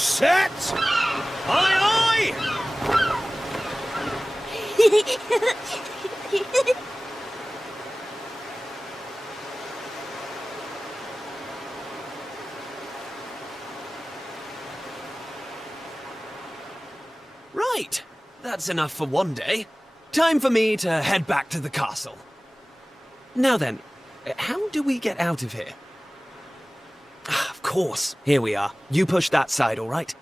set! Aye, aye! Right, that's enough for one day. Time for me to head back to the castle. Now then, how do we get out of here? Ah, of course, here we are. You push that side, all right?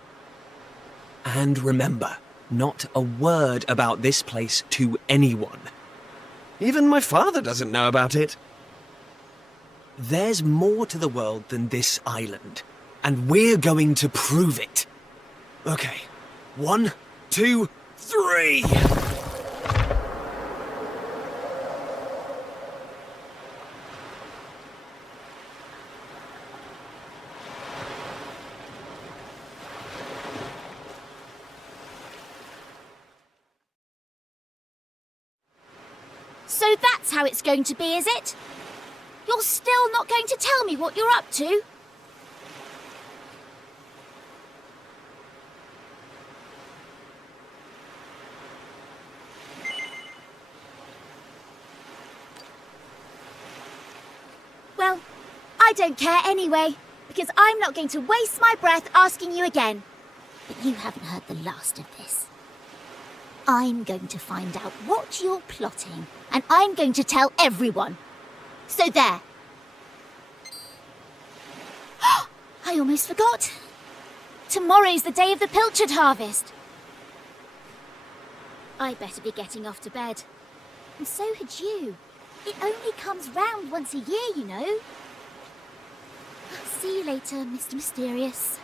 And remember, not a word about this place to anyone. Even my father doesn't know about it. There's more to the world than this island, and we're going to prove it. Okay, 1, 2, 3! So that's how it's going to be, is it? You're still not going to tell me what you're up to? Well, I don't care anyway, because I'm not going to waste my breath asking you again. But you haven't heard the last of this. I'm going to find out what you're plotting, and I'm going to tell everyone. So there. I almost forgot. Tomorrow's the day of the pilchard harvest. I better be getting off to bed. And so had you. It only comes round once a year, you know. See you later, Mr. Mysterious.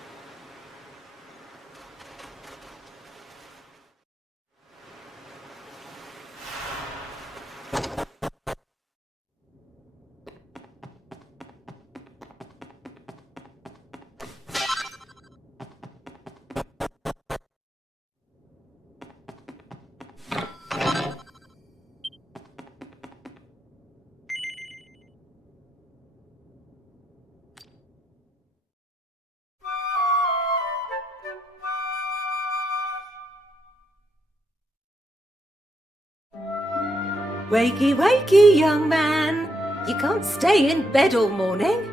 Wakey, wakey, young man. You can't stay in bed all morning.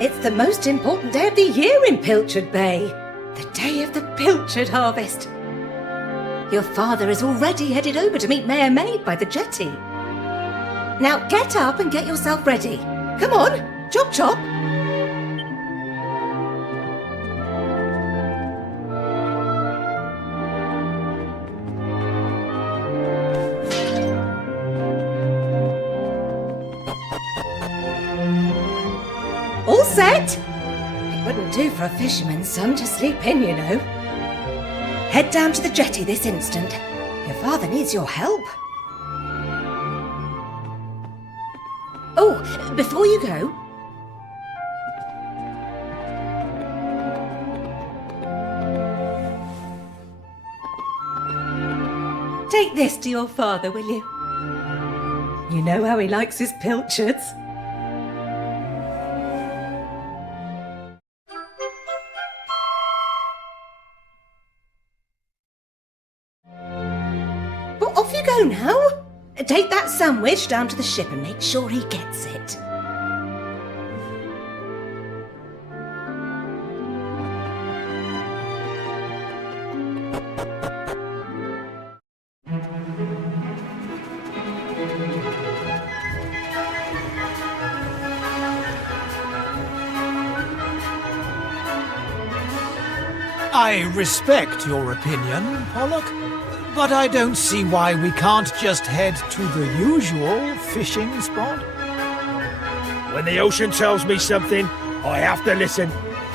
It's the most important day of the year in Pilchard Bay. The day of the pilchard harvest. Your father is already headed over to meet Mayor Maid by the jetty. Now get up and get yourself ready. Come on, chop chop. All set? It wouldn't do for a fisherman's son to sleep in, you know. Head down to the jetty this instant. Your father needs your help. Oh, before you go... take this to your father, will you? You know how he likes his pilchards. Well, off you go now. Take that sandwich down to the ship and make sure he gets it. I respect your opinion, Pollock, but I don't see why we can't just head to the usual fishing spot. When the ocean tells me something, I have to listen.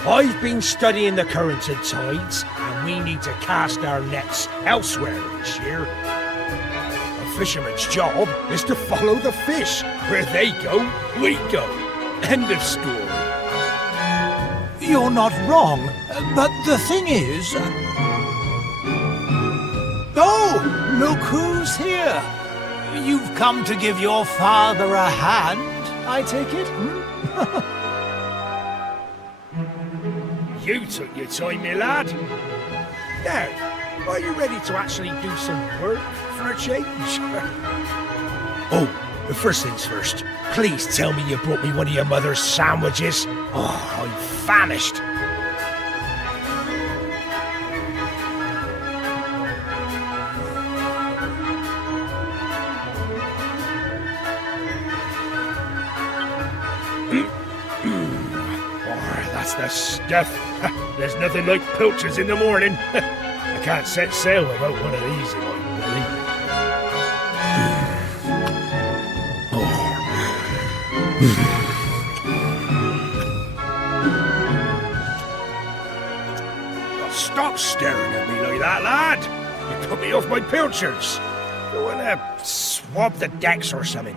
I've been studying the currents and tides, and we need to cast our nets elsewhere this year. A fisherman's job is to follow the fish. Where they go, we go. End of story. You're not wrong, but the thing is... Oh, look who's here. You've come to give your father a hand, I take it? Hmm? You took your time, my lad. Now, are you ready to actually do some work for a change? Oh, first things first. Please tell me you brought me one of your mother's sandwiches. Oh, I'm famished. That's the stuff. There's nothing like pilchards in the morning. I can't set sail without one of these in my belly. Oh, stop staring at me like that, lad. You put me off my pilchards. Go and swab the decks or something.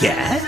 Yes?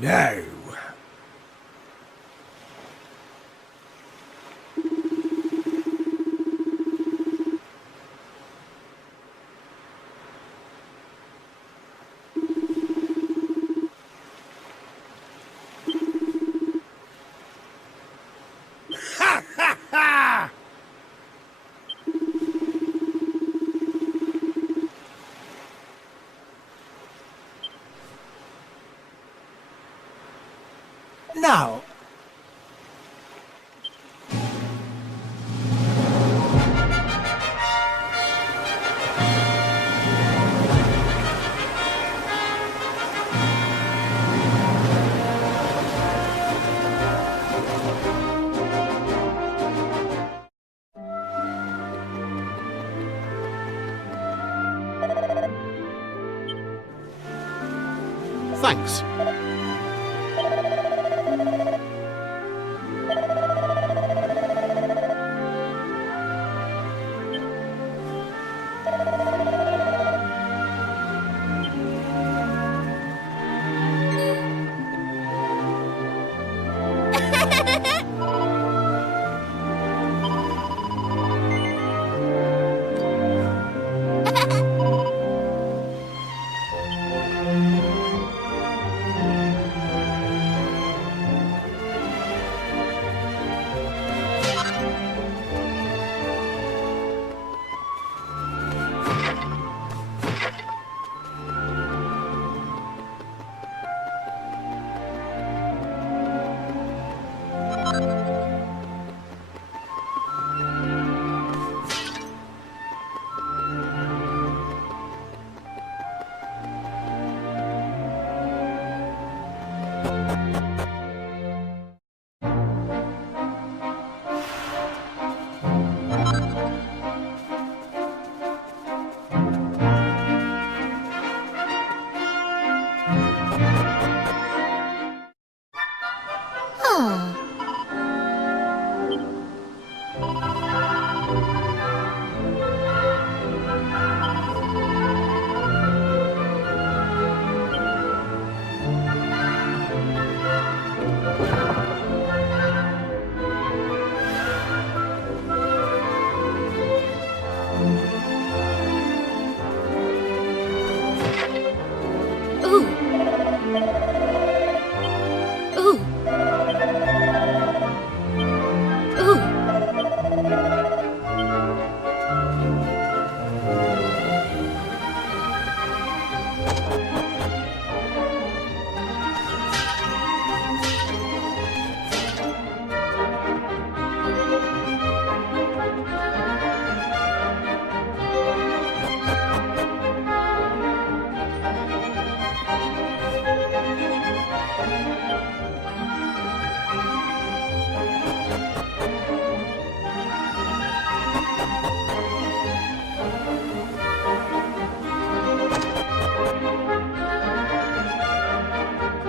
Now. Ha ha ha! Now, thanks.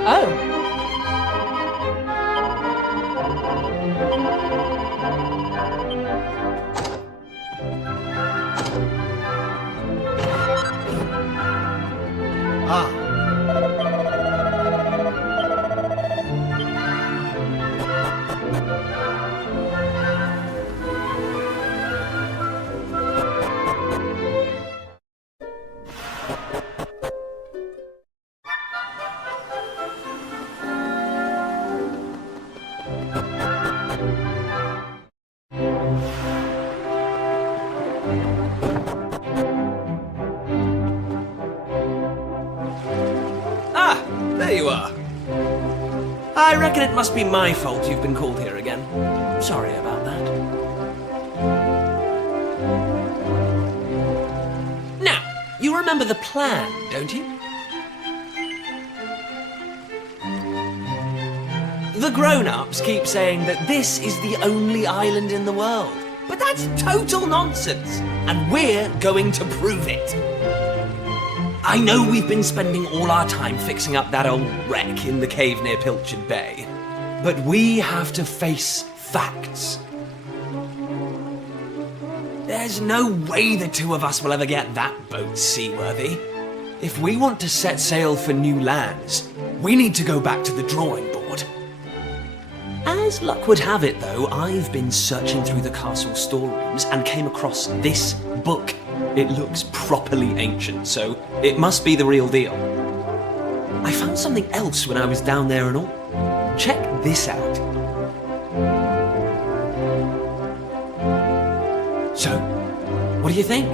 Oh. Ah, there you are. I reckon it must be my fault you've been called here again. Sorry about that. Now, you remember the plan, don't you? The grown-ups keep saying that this is the only island in the world. But that's total nonsense, and we're going to prove it. I know we've been spending all our time fixing up that old wreck in the cave near Pilchard Bay, but we have to face facts. There's no way the two of us will ever get that boat seaworthy. If we want to set sail for new lands, we need to go back to the drawing board. As luck would have it, though, I've been searching through the castle storerooms and came across this book. It looks properly ancient, so it must be the real deal. I found something else when I was down there and all. Check this out. So, what do you think?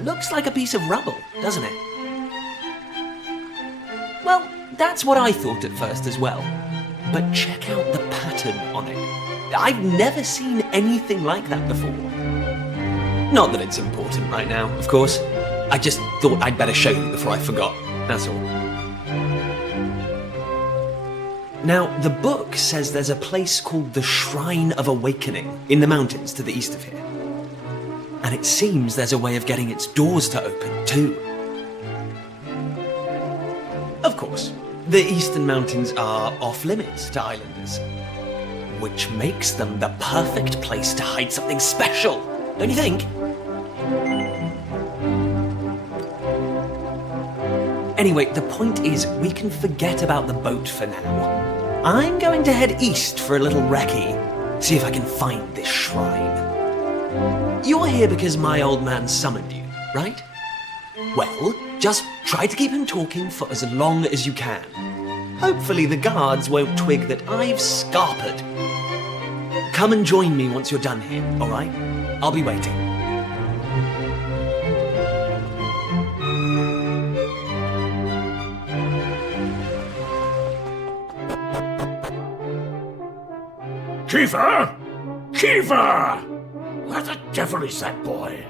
Looks like a piece of rubble, doesn't it? Well, that's what I thought at first as well. But check out the pattern on it. I've never seen anything like that before. Not that it's important right now, of course. I just thought I'd better show you before I forgot, that's all. Now, the book says there's a place called the Shrine of Awakening in the mountains to the east of here. And it seems there's a way of getting its doors to open, too. Of course, the eastern mountains are off-limits to islanders, which makes them the perfect place to hide something special, don't you think? Anyway, the point is, we can forget about the boat for now. I'm going to head east for a little recce, see if I can find this shrine. You're here because my old man summoned you, right? Well, just try to keep him talking for as long as you can. Hopefully the guards won't twig that I've scarpered. Come and join me once you're done here, all right? I'll be waiting. Kiefer! Kiefer! Where the devil is that boy?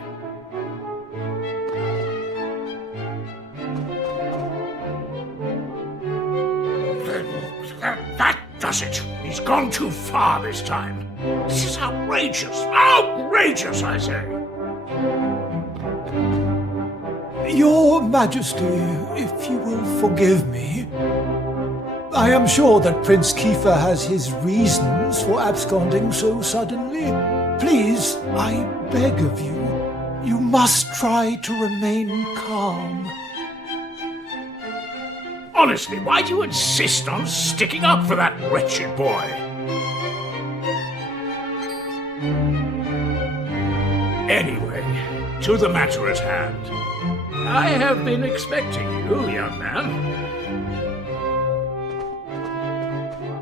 That does it. He's gone too far this time. This is outrageous. Outrageous, I say. Your Majesty, if you will forgive me, I am sure that Prince Kiefer has his reasons for absconding so suddenly. Please, I beg of you, you must try to remain calm. Honestly, why do you insist on sticking up for that wretched boy? Anyway, to the matter at hand. I have been expecting you, young man.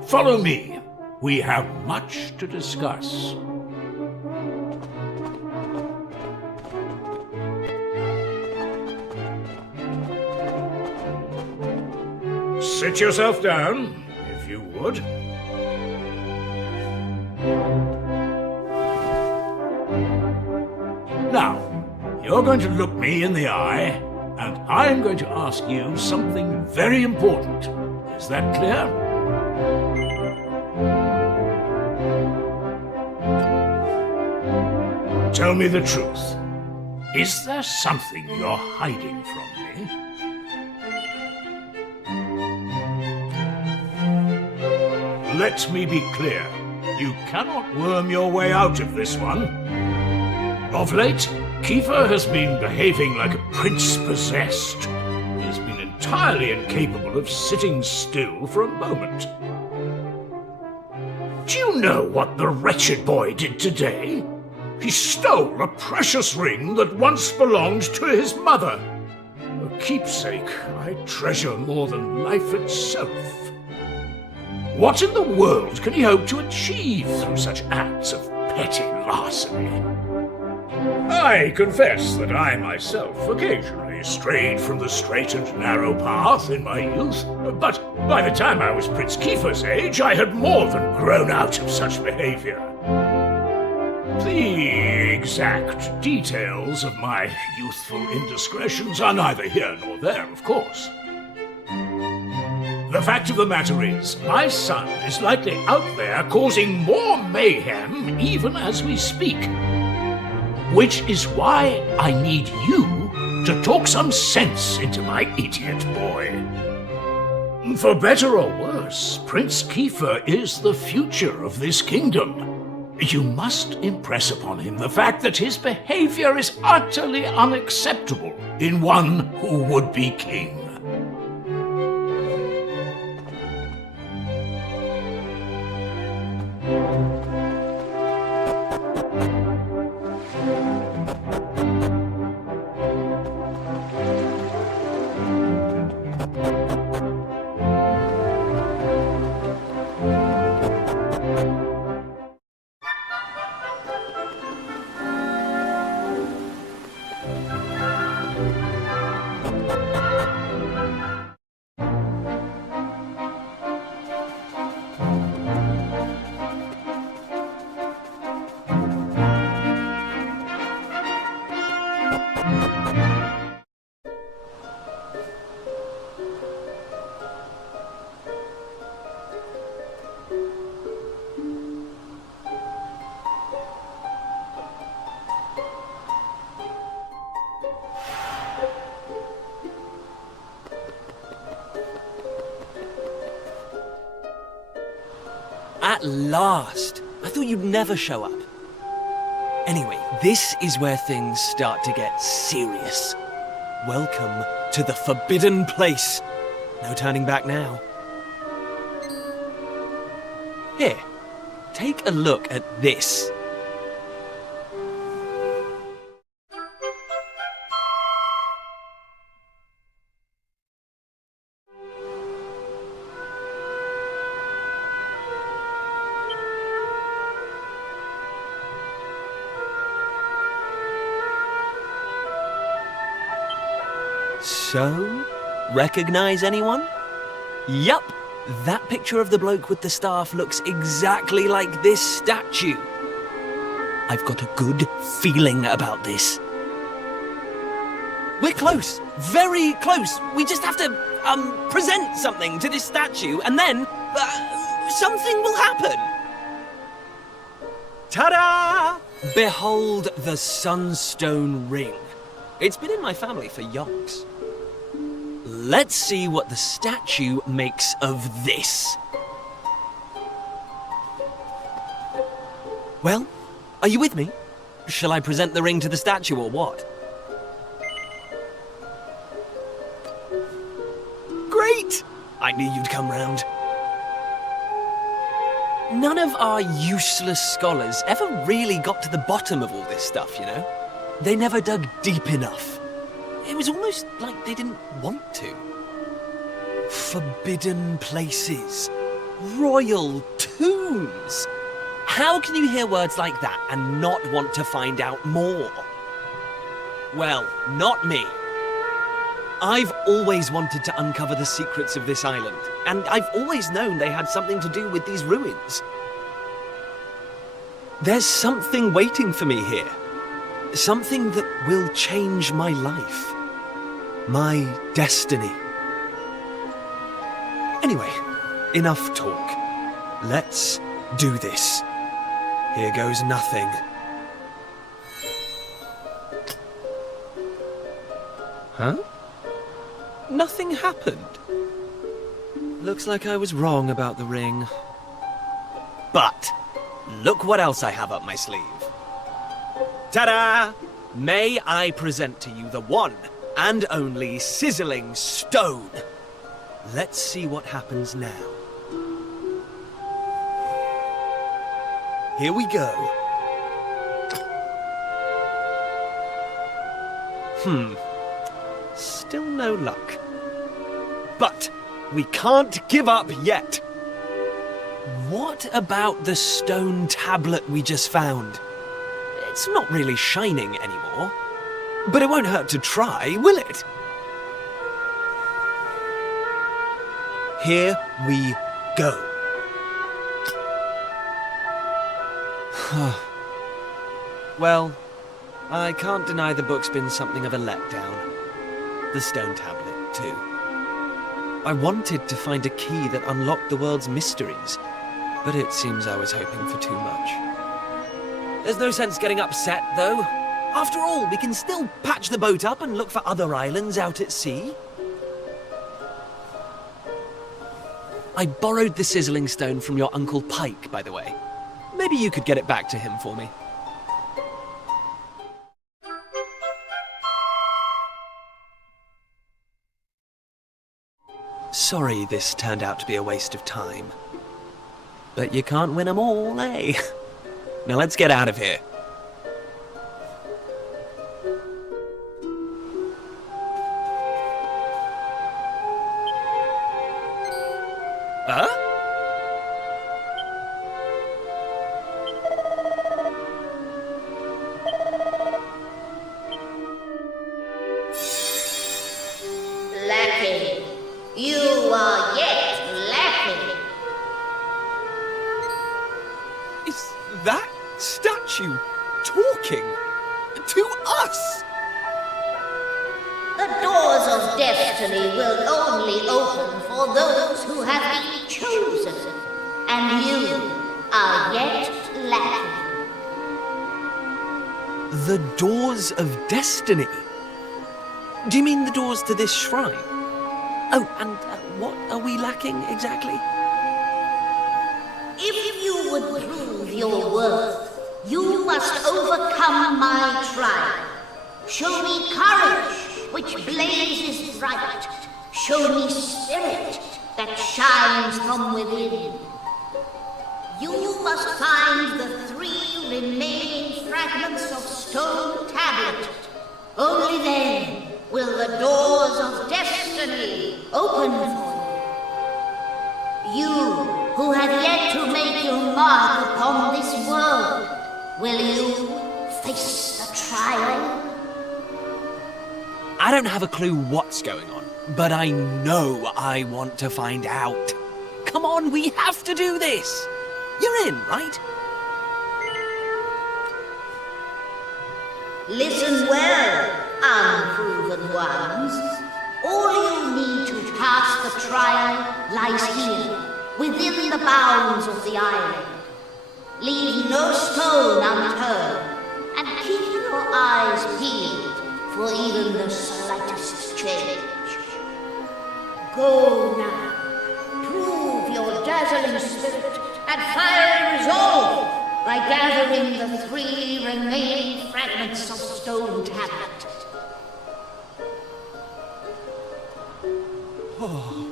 Follow me. We have much to discuss. Sit yourself down, if you would. Now, you're going to look me in the eye, and I'm going to ask you something very important. Is that clear? Tell me the truth. Is there something you're hiding from me? Let me be clear. You cannot worm your way out of this one. Of late, Kiefer has been behaving like a prince possessed. He has been entirely incapable of sitting still for a moment. Do you know what the wretched boy did today? He stole a precious ring that once belonged to his mother. A keepsake I treasure more than life itself. What in the world can he hope to achieve through such acts of petty larceny? I confess that I myself occasionally strayed from the straight and narrow path in my youth, but by the time I was Prince Kiefer's age, I had more than grown out of such behavior. The exact details of my youthful indiscretions are neither here nor there, of course. The fact of the matter is, my son is likely out there causing more mayhem even as we speak. Which is why I need you to talk some sense into my idiot boy. For better or worse, Prince Kiefer is the future of this kingdom. You must impress upon him the fact that his behavior is utterly unacceptable in one who would be king. At last! I thought you'd never show up. Anyway, this is where things start to get serious. Welcome to the forbidden place. No turning back now. Here, take a look at this. So, recognize anyone? Yup, that picture of the bloke with the staff looks exactly like this statue. I've got a good feeling about this. We're close, very close. We just have to, present something to this statue and then, something will happen. Ta-da! Behold the Sunstone Ring. It's been in my family for yonks. Let's see what the statue makes of this. Well, are you with me? Shall I present the ring to the statue or what? Great! I knew you'd come round. None of our useless scholars ever really got to the bottom of all this stuff, you know? They never dug deep enough. It was almost like they didn't want to. Forbidden places. Royal tombs. How can you hear words like that and not want to find out more? Well, not me. I've always wanted to uncover the secrets of this island, and I've always known they had something to do with these ruins. There's something waiting for me here. Something that will change my life. My destiny. Anyway, enough talk. Let's do this. Here goes nothing. Huh? Nothing happened. Looks like I was wrong about the ring. But look what else I have up my sleeve. Ta-da! May I present to you the one and only sizzling stone. Let's see what happens now. Here we go. Still no luck. But we can't give up yet. What about the stone tablet we just found? It's not really shining anymore. But it won't hurt to try, will it? Here we go. Well, I can't deny the book's been something of a letdown. The stone tablet, too. I wanted to find a key that unlocked the world's mysteries, but it seems I was hoping for too much. There's no sense getting upset, though. After all, we can still patch the boat up and look for other islands out at sea. I borrowed the sizzling stone from your Uncle Pike, by the way. Maybe you could get it back to him for me. Sorry this turned out to be a waste of time. But you can't win 'em all, eh? Now let's get out of here. Huh? Lacking. You are yet lacking. Is that statue talking to us? The doors of destiny will only open for those who have been chosen, and you are yet lacking. The doors of destiny? Do you mean the doors to this shrine? Oh, and what are we lacking exactly? If you would prove your worth, you must overcome my trial. Show me courage, which blazes bright. Show me spirit that shines from within. You must find the 3 remaining fragments of stone tablet. Only then will the doors of destiny open for you. You who have yet to make your mark upon this world, will you face the trial? I don't have a clue what's going on, but I know I want to find out. Come on, we have to do this. You're in, right? Listen well, unproven ones. All you need to pass the trial lies here, within the bounds of the island. Leave no stone unturned, and keep your eyes peeled for even the slightest change. Go now. Prove your dazzling spirit and fiery resolve by gathering the 3 remaining fragments of stone tablet. Woohoo!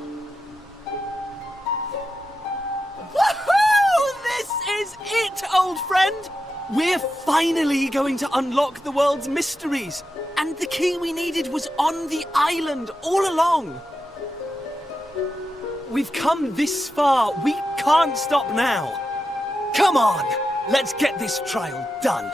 This is it, old friend! We're finally going to unlock the world's mysteries. And the key we needed was on the island all along. We've come this far. We can't stop now. Come on, let's get this trial done.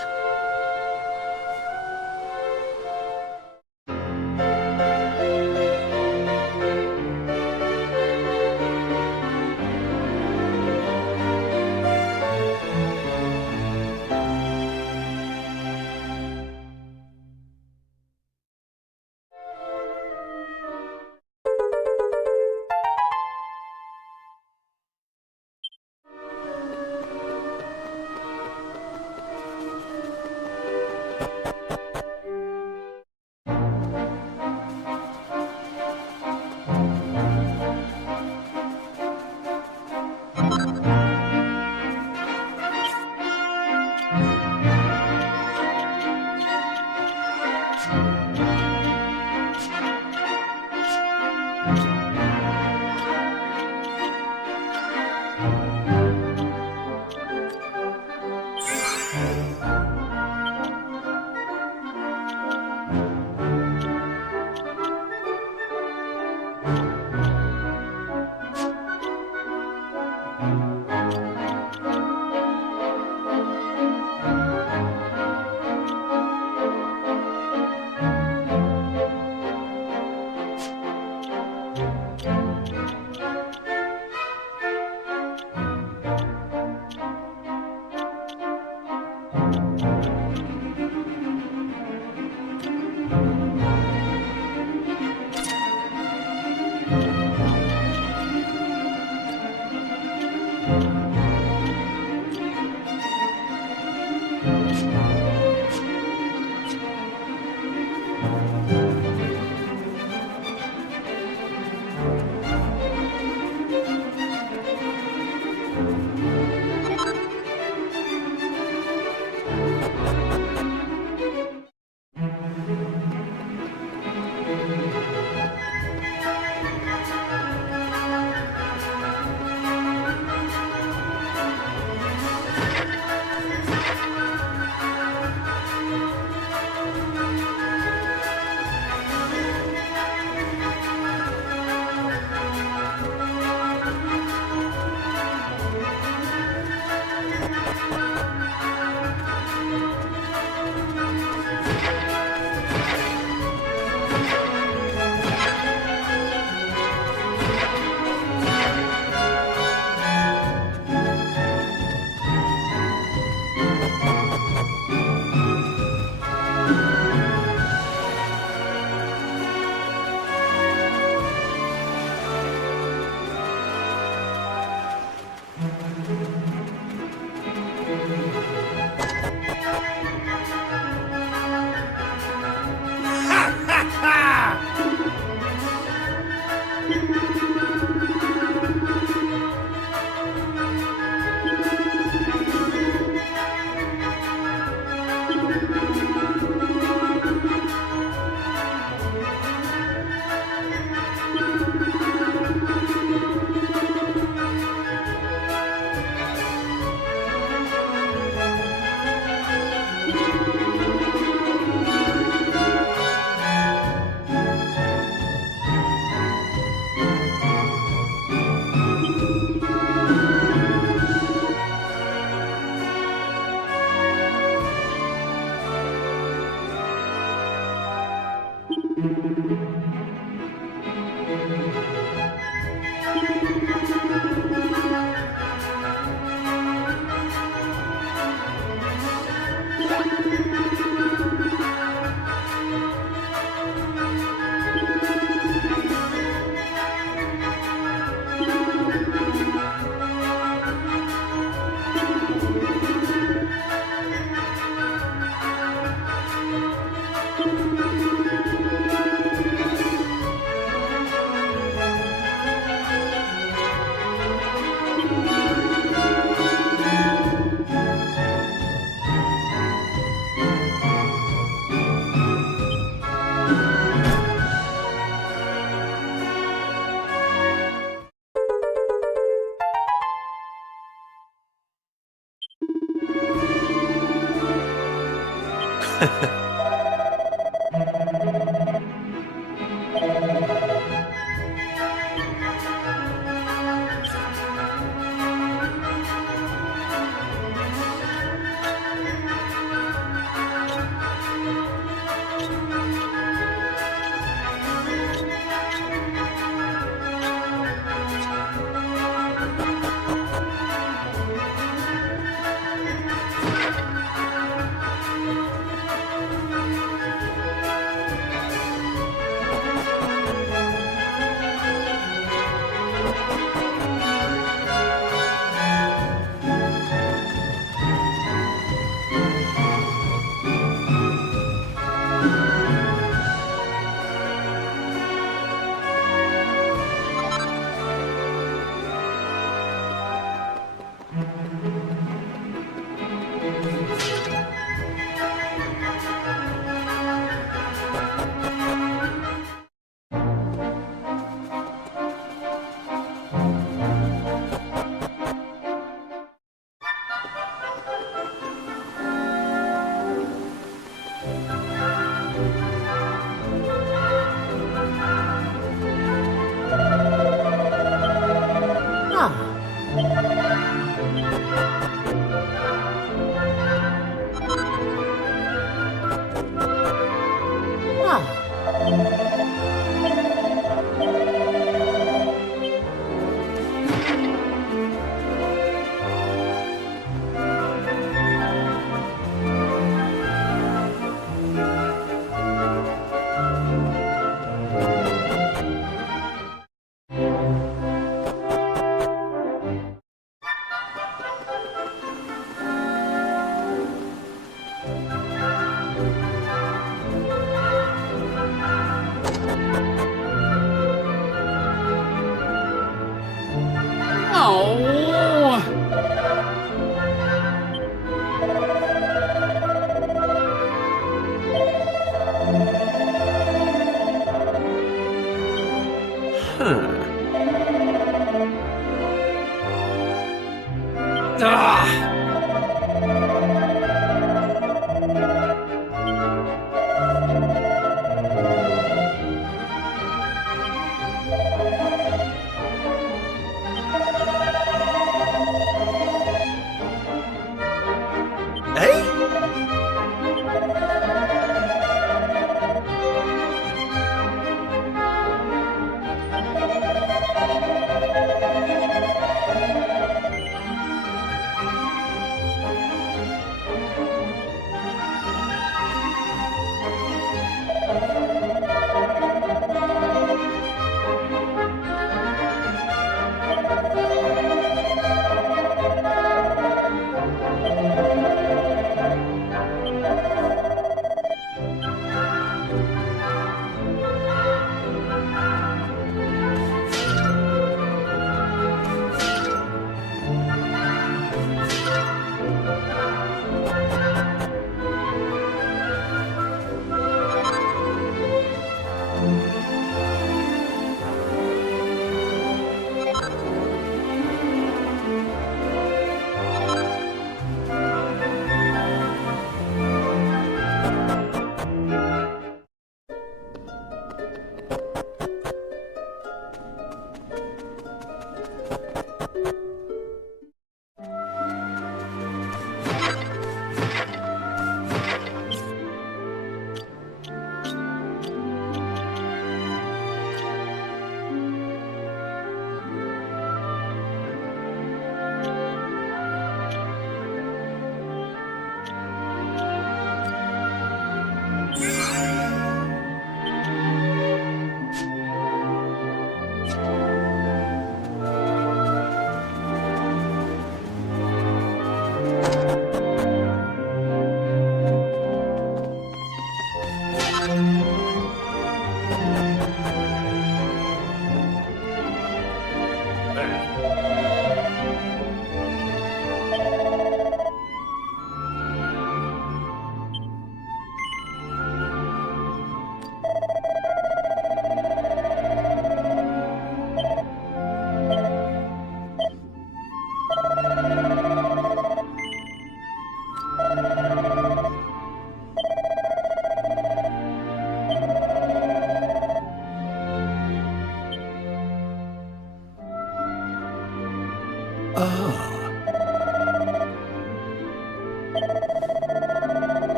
now.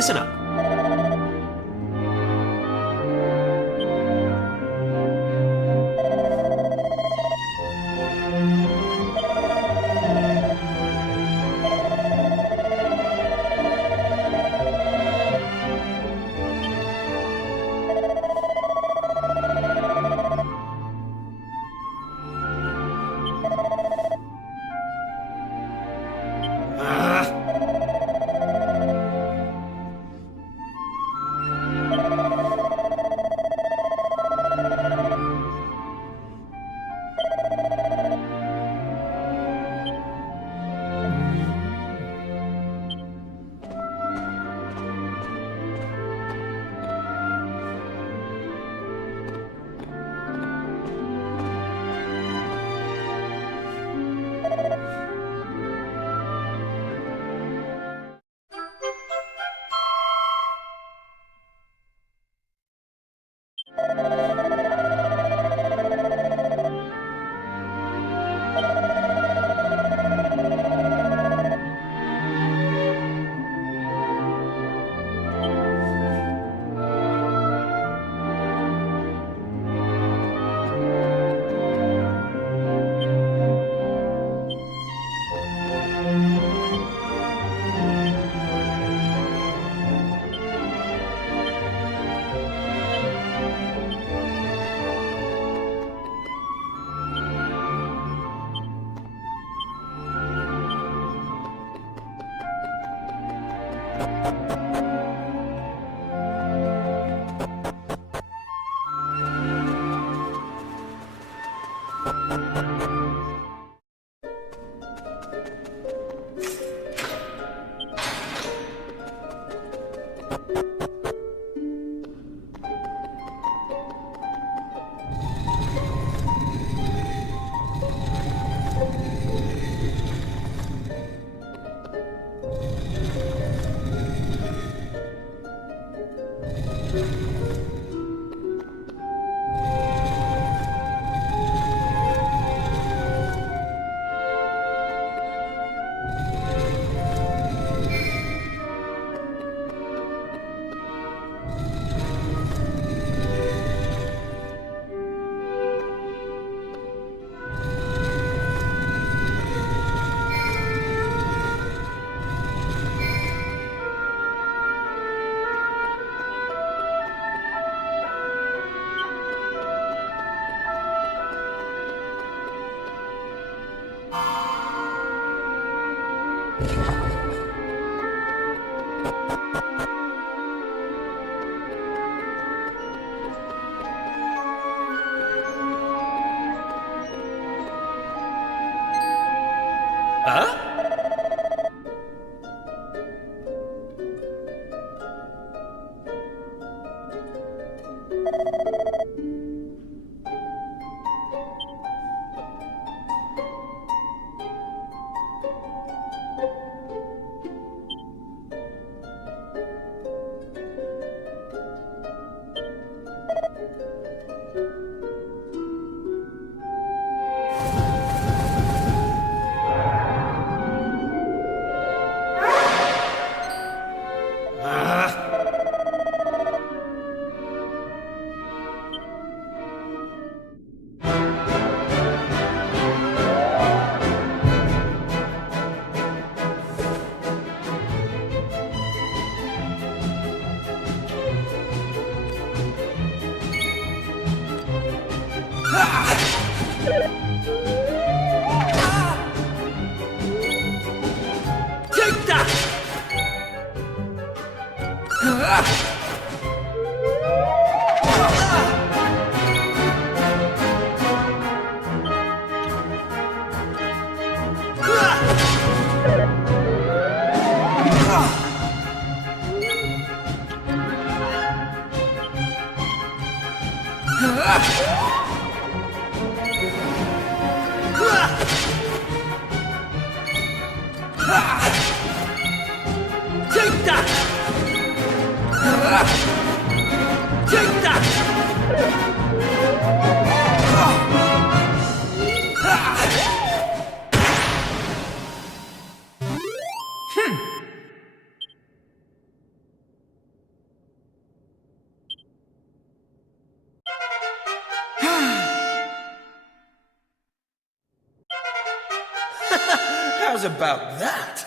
Listen up. Huh? Take that! Take that! Take that! How's about that?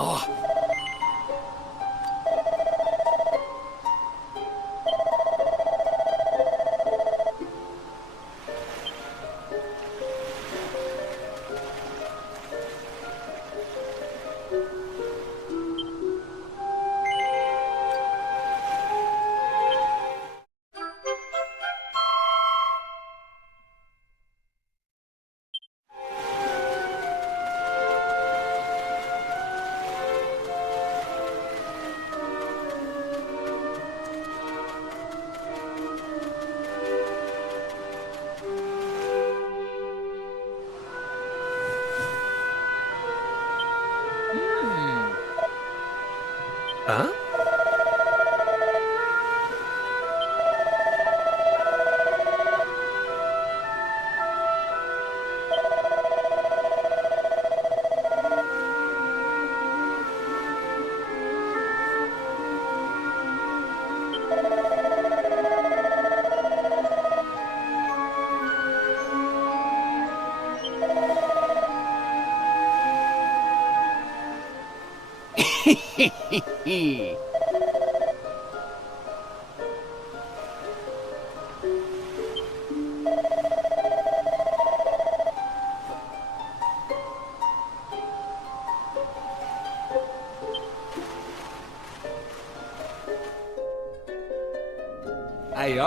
Oh. Huh? Ayo?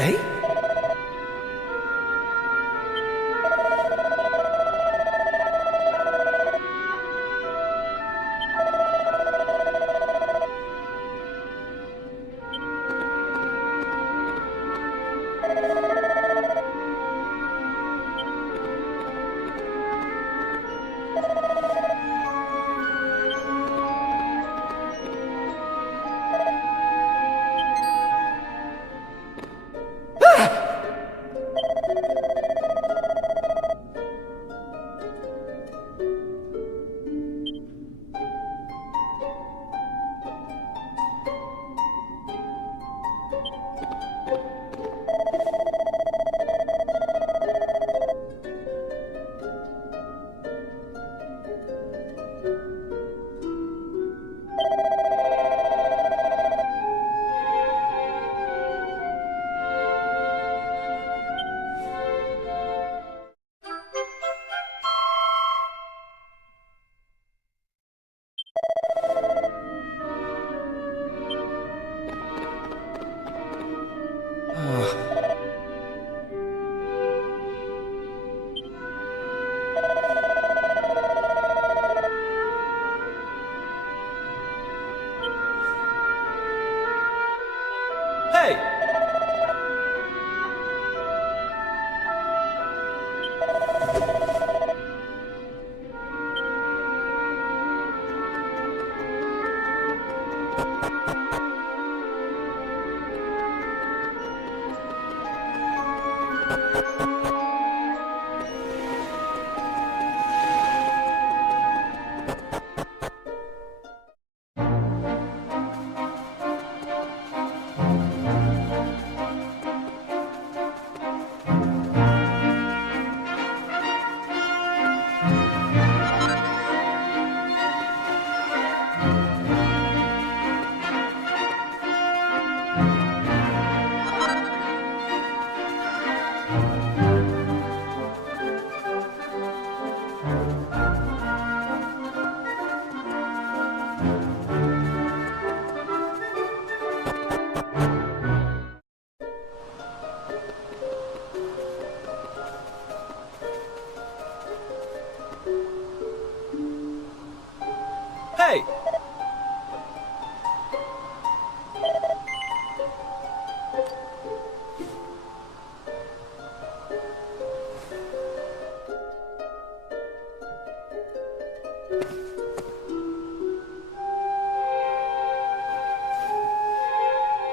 Eh?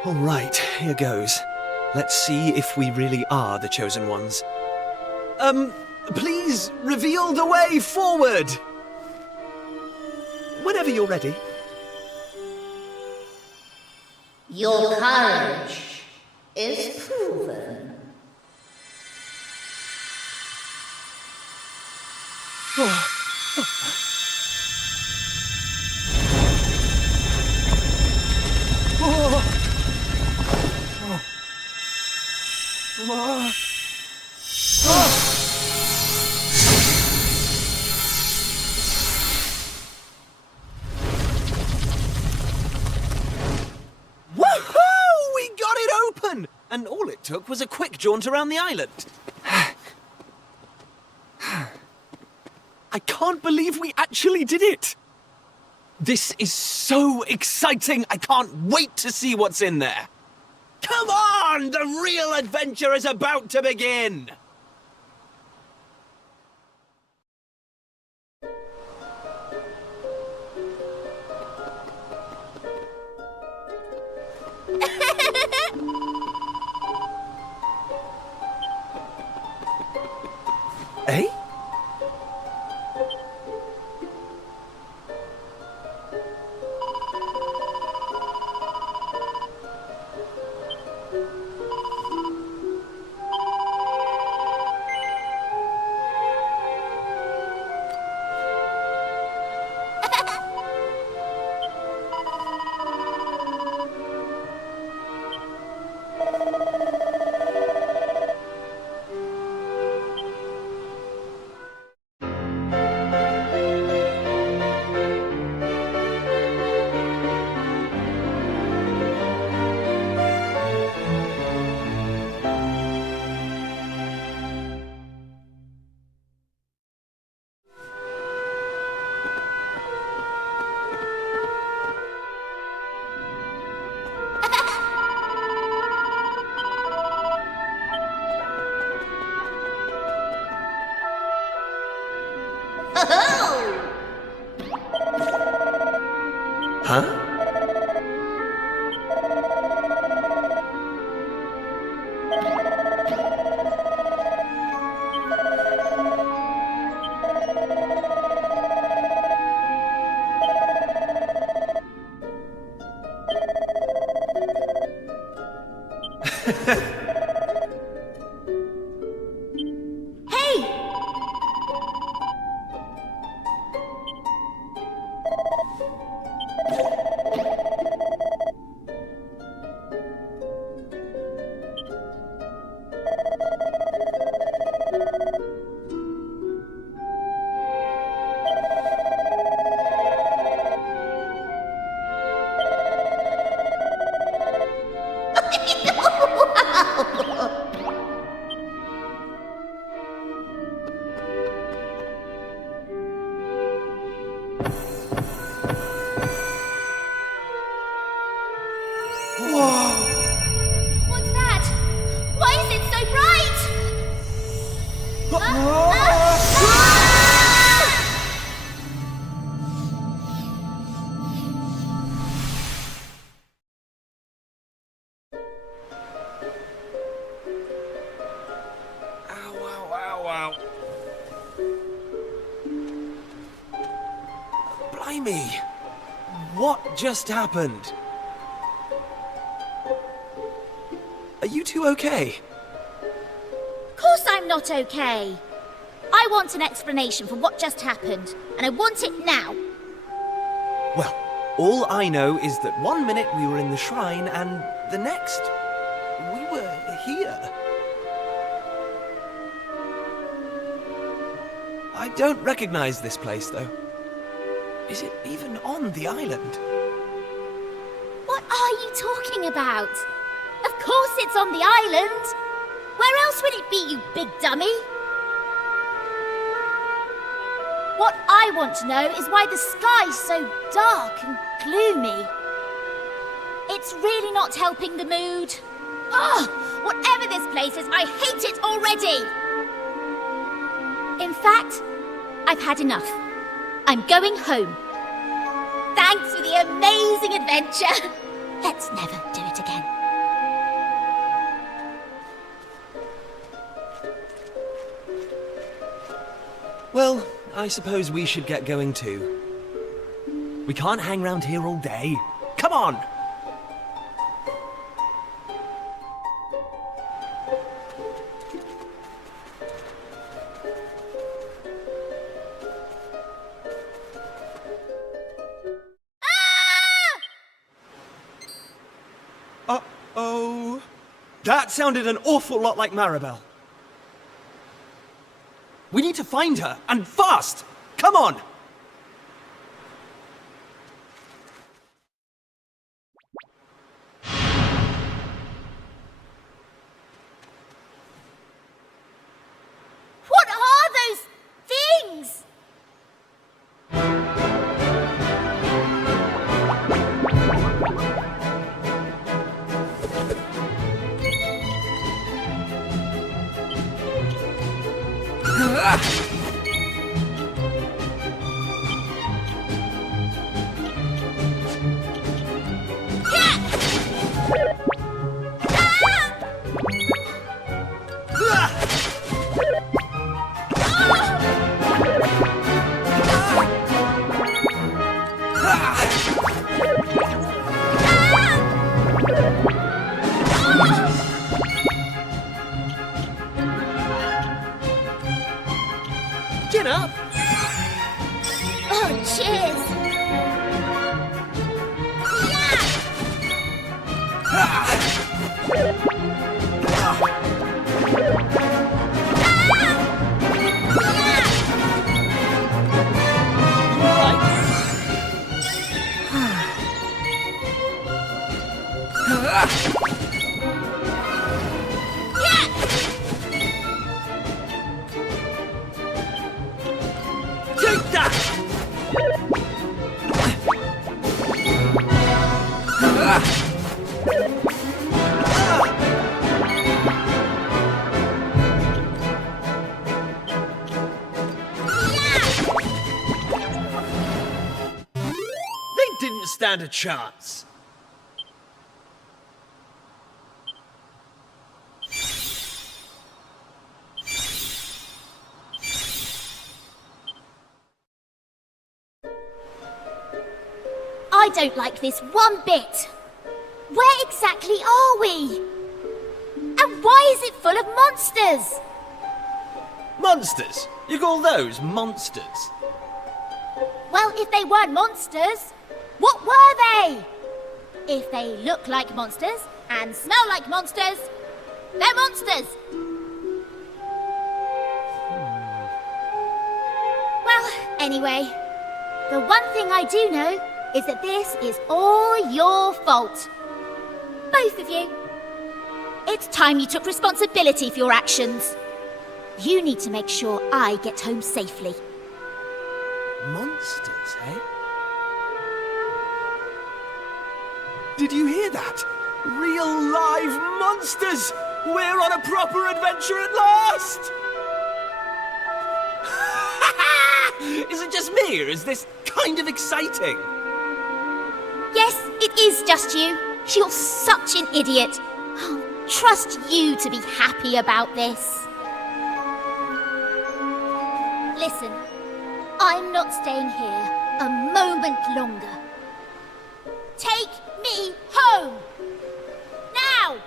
All right, here goes. Let's see if we really are the chosen ones. Please reveal the way forward! Whenever you're ready. Your courage is proven. Woohoo! We got it open! And all it took was a quick jaunt around the island. I can't believe we actually did it! This is so exciting! I can't wait to see what's in there! Come on! The real adventure is about to begin! Eh? Huh? What's that? Why is it so bright? Ow, ow, ow, ow. Blimey! What just happened? Are you two okay? Of course I'm not okay. I want an explanation for what just happened, and I want it now. Well, all I know is that 1 minute we were in the shrine and the next we were here. I don't recognize this place, though. Is it even on the island? What are you talking about? Of course it's on the island. Where else would it be, you big dummy? What I want to know is why the sky's so dark and gloomy. It's really not helping the mood. Ugh! Whatever this place is, I hate it already! In fact, I've had enough. I'm going home. Thanks for the amazing adventure. Let's never do it again. Well, I suppose we should get going too. We can't hang around here all day. Come on! Uh-oh. That sounded an awful lot like Maribel. We need to find her, and fast! Come on! What are those things? Gin up! Oh, cheers! Take that! They didn't stand a chance. I don't like this one bit. Where exactly are we? And why is it full of monsters? Monsters? You call those monsters? Well, if they weren't monsters, what were they? If they look like monsters and smell like monsters, they're monsters. Well, anyway, the one thing I do know is that this is all your fault. Both of you. It's time you took responsibility for your actions. You need to make sure I get home safely. Monsters, eh? Did you hear that? Real live monsters! We're on a proper adventure at last! Is it just me, or is this kind of exciting? Yes, it is just you. You're such an idiot. I'll trust you to be happy about this. Listen, I'm not staying here a moment longer. Take me home! Now!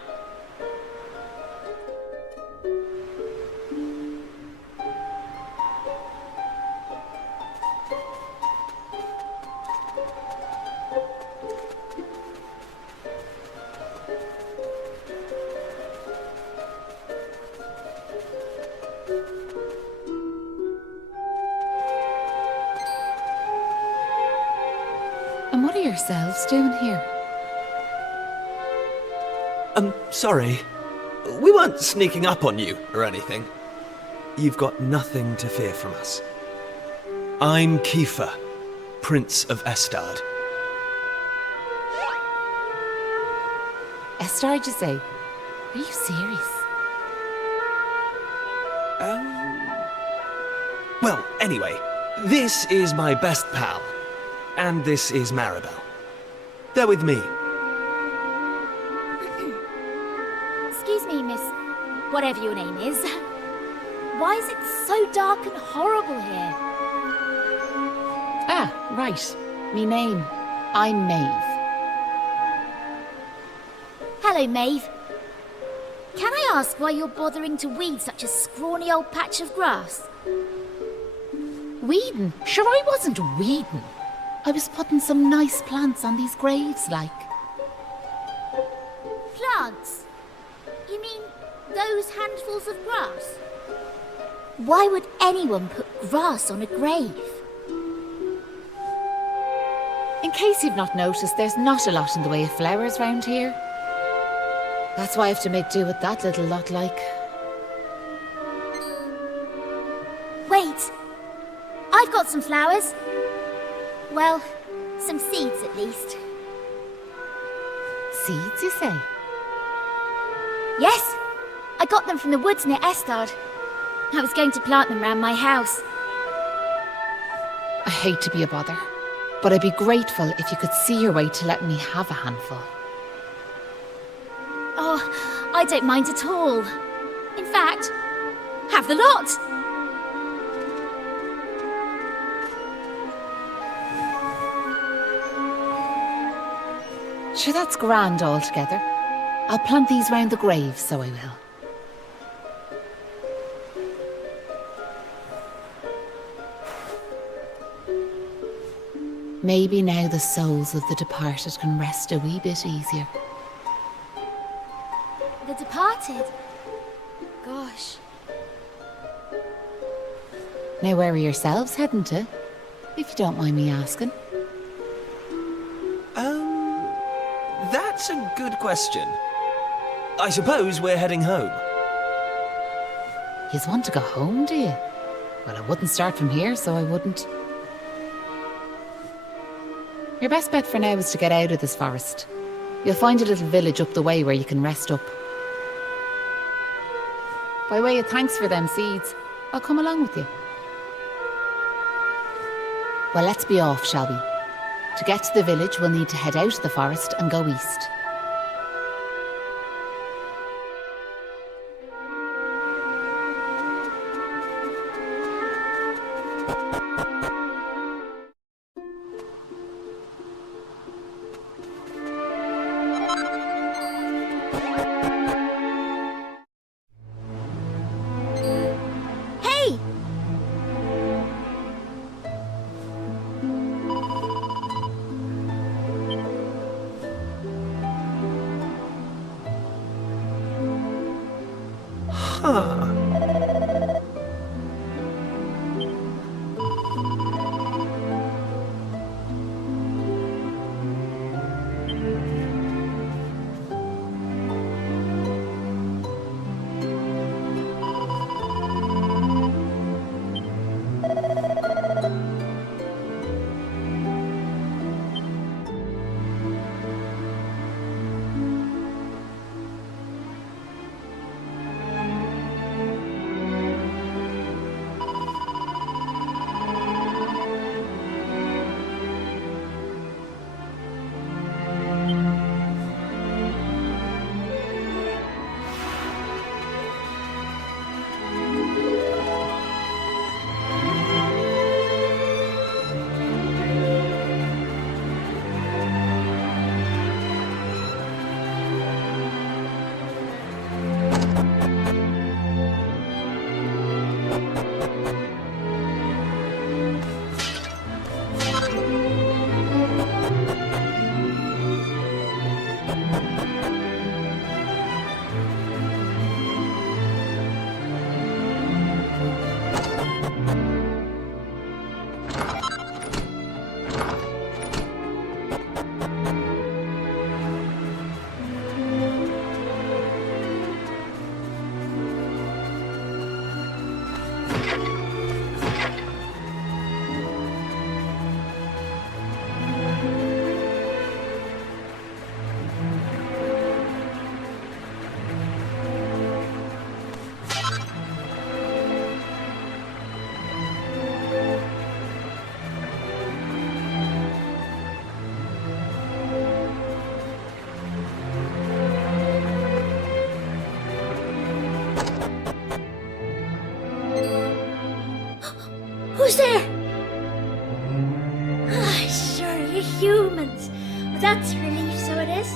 And what are yourselves doing here? Sorry. We weren't sneaking up on you or anything. You've got nothing to fear from us. I'm Kiefer, Prince of Estard. Estard, you say? Are you serious? Well, anyway, this is my best pal. And this is Maribel. They're with me. Excuse me, miss, whatever your name is. Why is it so dark and horrible here? Ah, right. Me name. I'm Maeve. Hello, Maeve. Can I ask why you're bothering to weed such a scrawny old patch of grass? Weeding? Sure, I wasn't weeding. I was putting some nice plants on these graves, like. Plants? You mean those handfuls of grass? Why would anyone put grass on a grave? In case you've not noticed, there's not a lot in the way of flowers round here. That's why I have to make do with that little lot, like. Wait! I've got some flowers. Well, some seeds at least. Seeds, you say? Yes! I got them from the woods near Estard. I was going to plant them round my house. I hate to be a bother, but I'd be grateful if you could see your way to let me have a handful. Oh, I don't mind at all. In fact, have the lot! Sure, that's grand altogether. I'll plant these round the grave, so I will. Maybe now the souls of the departed can rest a wee bit easier. The departed? Gosh. Now where are yourselves heading to? If you don't mind me asking. That's a good question. I suppose we're heading home. Yous want to go home, do you? Well, I wouldn't start from here, so I wouldn't. Your best bet for now is to get out of this forest. You'll find a little village up the way where you can rest up. By way of thanks for them seeds, I'll come along with you. Well, let's be off, shall we? To get to the village, we'll need to head out of the forest and go east. Hey! Who's there? Ah, sure, you humans. Well, that's a relief, so it is.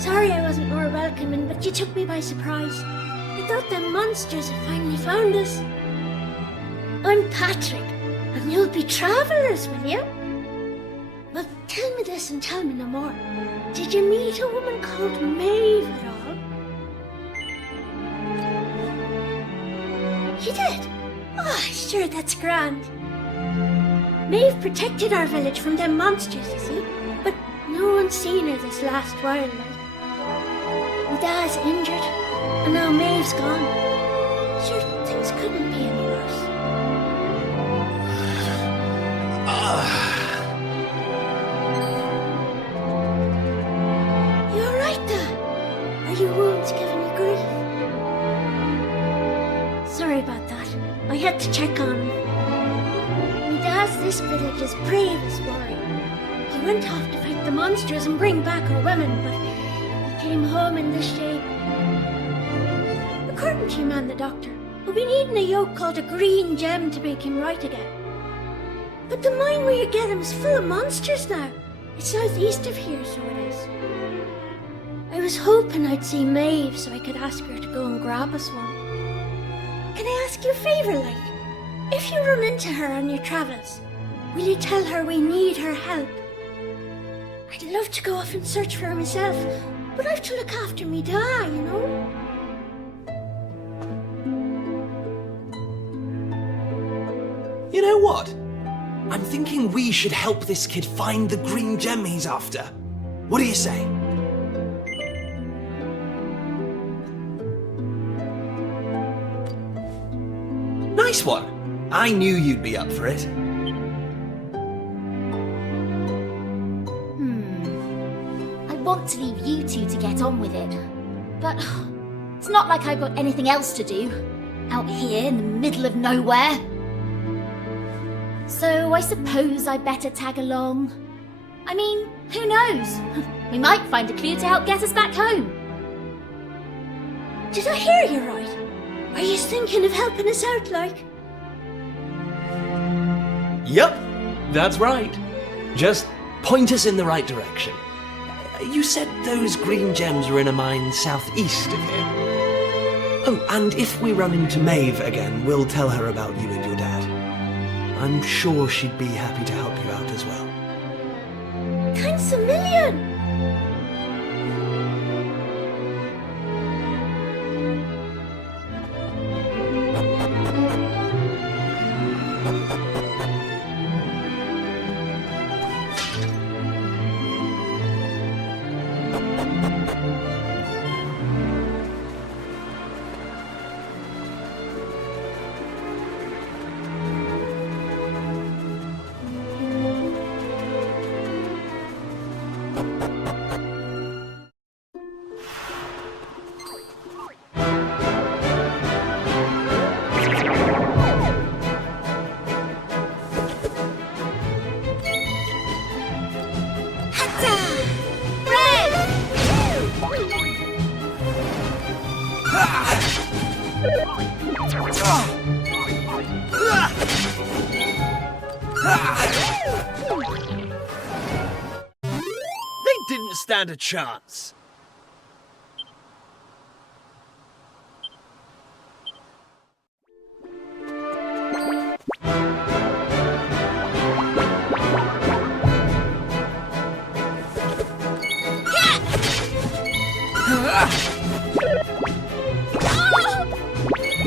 Sorry I wasn't more welcoming, but you took me by surprise. I thought them monsters had finally found us. I'm Patrick, and you'll be travellers, will you? Well, tell me this and tell me no more. Did you meet a woman called Maeve at all? You did? Oh, sure, that's grand. Maeve protected our village from them monsters, you see, but no one's seen her this last while, like. My dad's injured, and now Maeve's gone. Sure, things couldn't be any worse. You alright, Dad? Are your wounds giving you grief? Sorry about that. I had to check on him. My dad's this village's bravest warrior. He went off to fight the monsters and bring back our women, but came home in this shape. According to your man, the doctor, we'll be needing a yoke called a green gem to make him right again. But the mine where you get him is full of monsters now. It's southeast of here, so it is. I was hoping I'd see Maeve so I could ask her to go and grab us one. Can I ask you a favour, like? If you run into her on your travels, will you tell her we need her help? I'd love to go off and search for her myself, but I've to look after me dad, you know? You know what? I'm thinking we should help this kid find the green gem he's after. What do you say? Nice one. I knew you'd be up for it. I want to leave you two to get on with it, but it's not like I've got anything else to do out here in the middle of nowhere. So I suppose I better tag along. I mean, who knows? We might find a clue to help get us back home. Did I hear you right? Are you thinking of helping us out, like? Yup, that's right. Just point us in the right direction. You said those green gems were in a mine southeast of here. Oh, and if we run into Maeve again, we'll tell her about you and your dad. I'm sure she'd be happy to help you out as well. Thanks a million! They didn't stand a chance.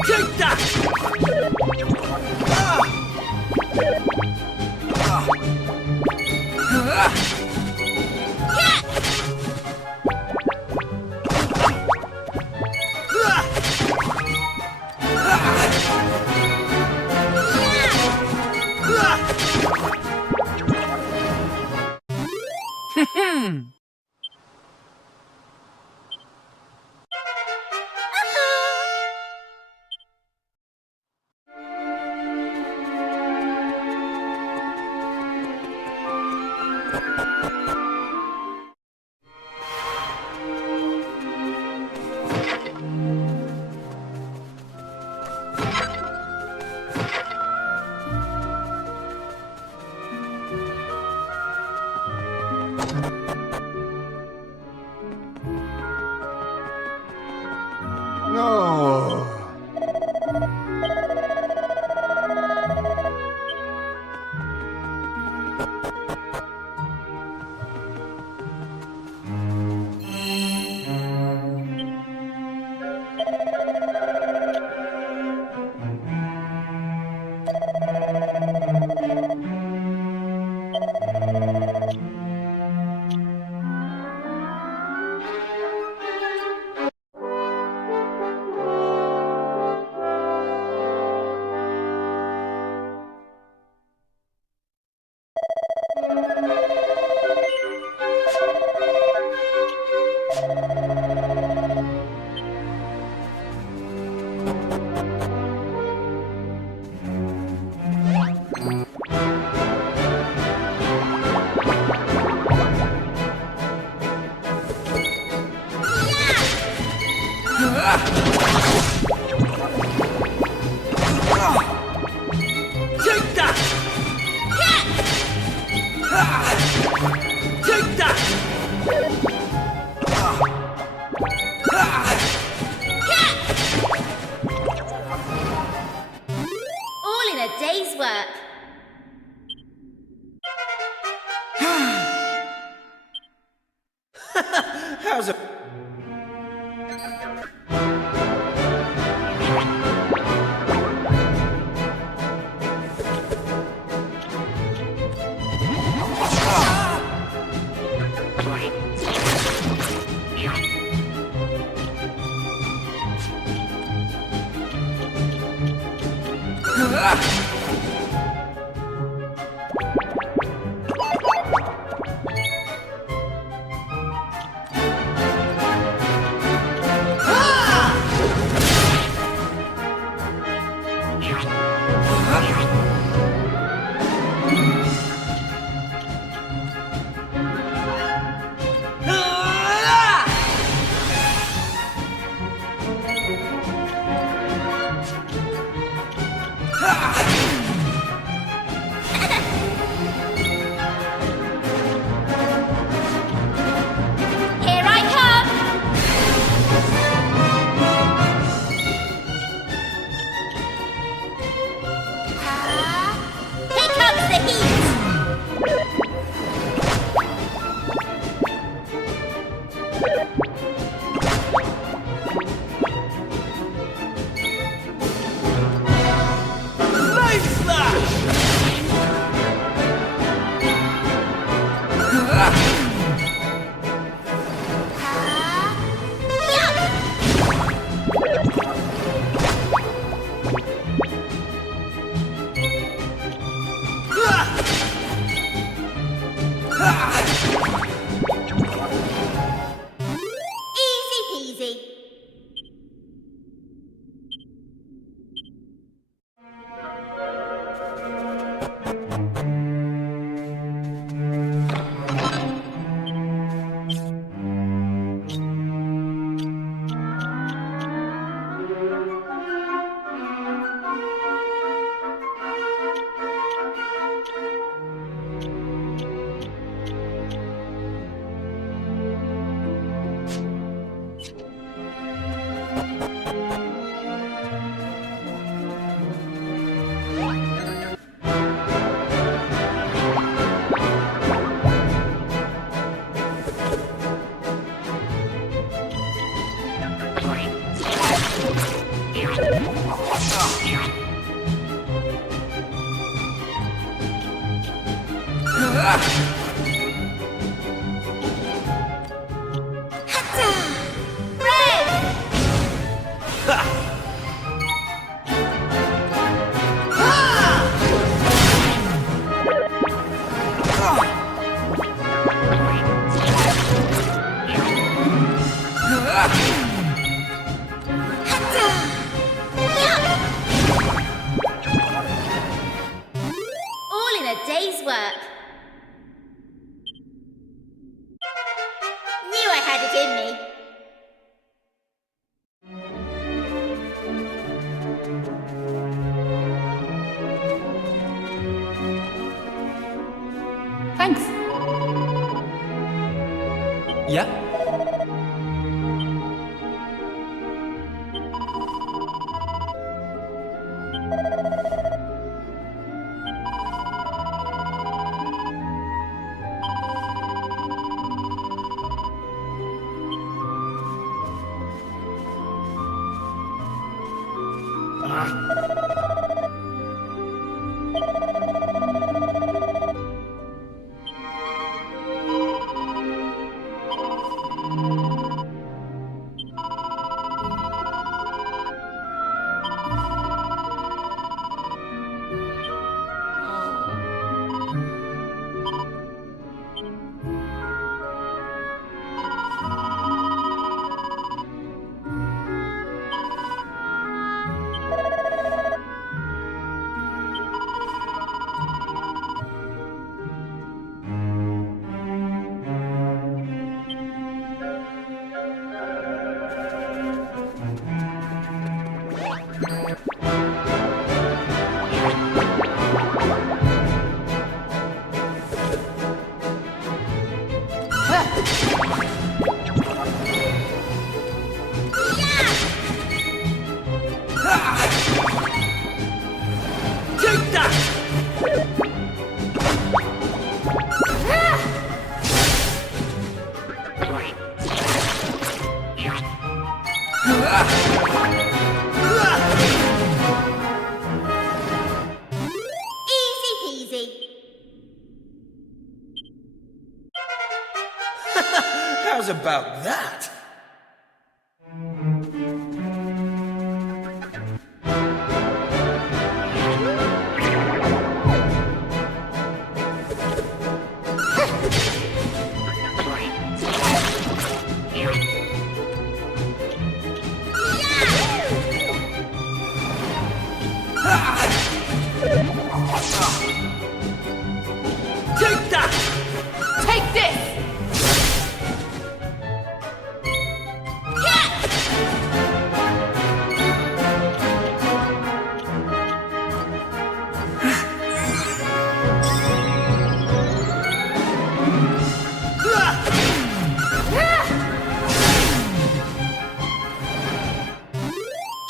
Take that! All in a day's work. How's it? Here I come! Here comes the heat! Knife slash! Easy peasy. All in a day's work. Knew I had it in me. Thanks. Yeah? Take that! Easy peasy. How's about that? Take that! Take this!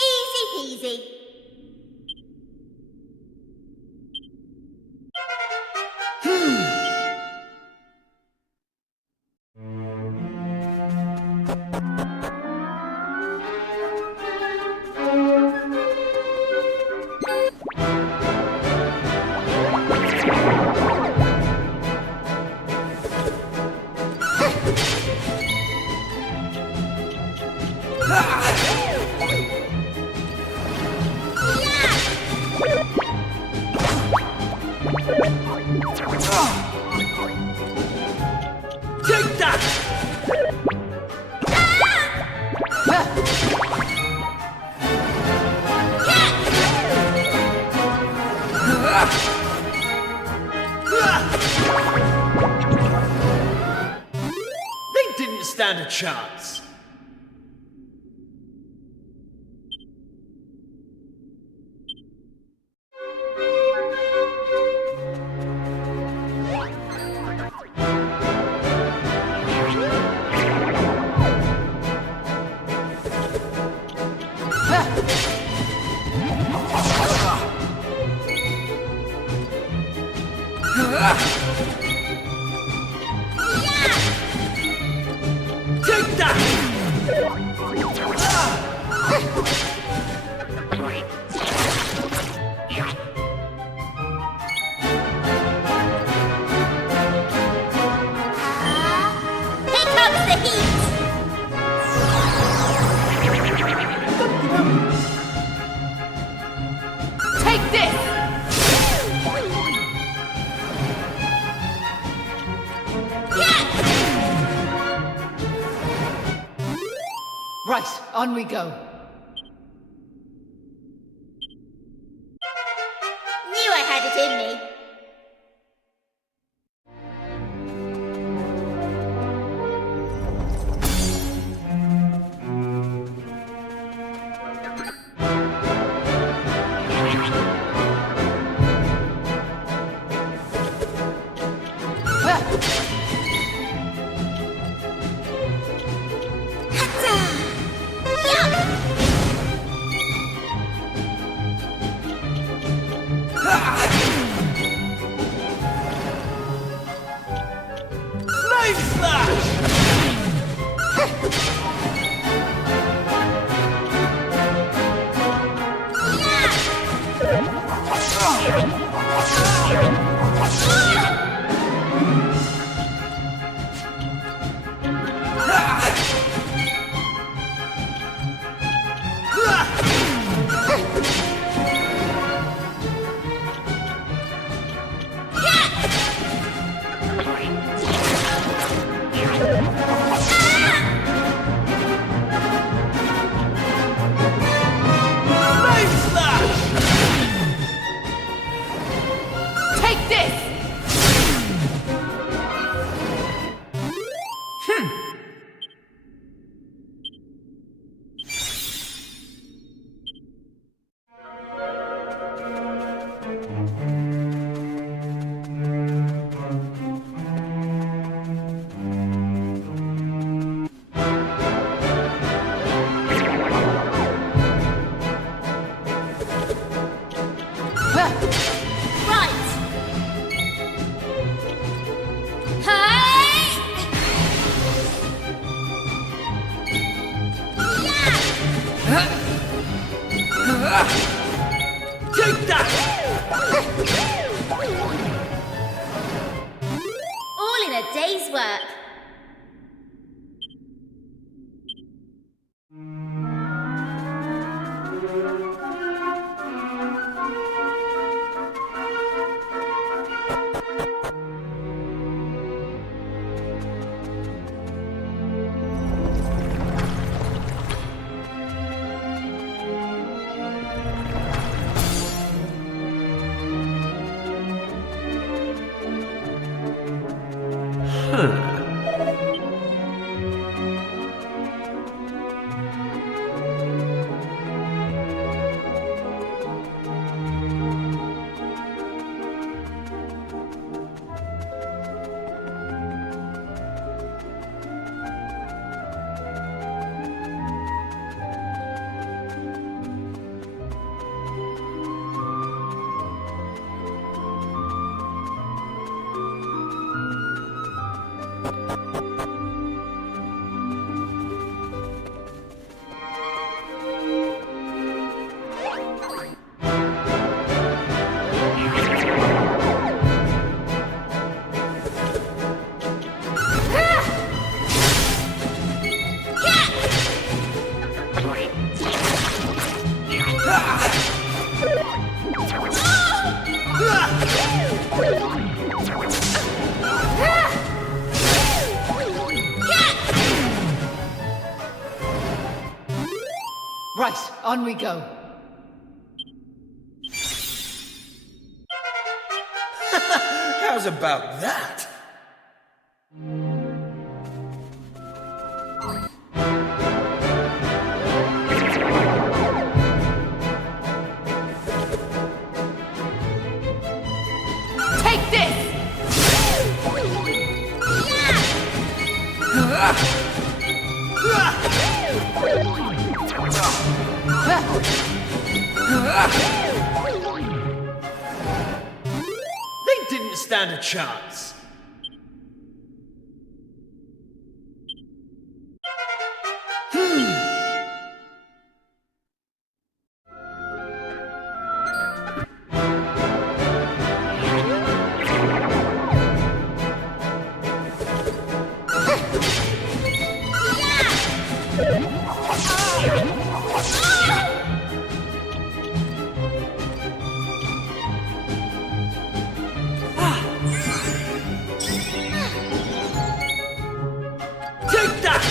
Easy peasy. Take that! They didn't stand a chance. Take that! Here comes the heat. Take this! Right, on we go. Knew I had it in me. Ah! Yeah. Take this! Right! Hey! Take that! All in a day's work. Right, on we go. How's about that? Take this! They didn't stand a chance. Take that!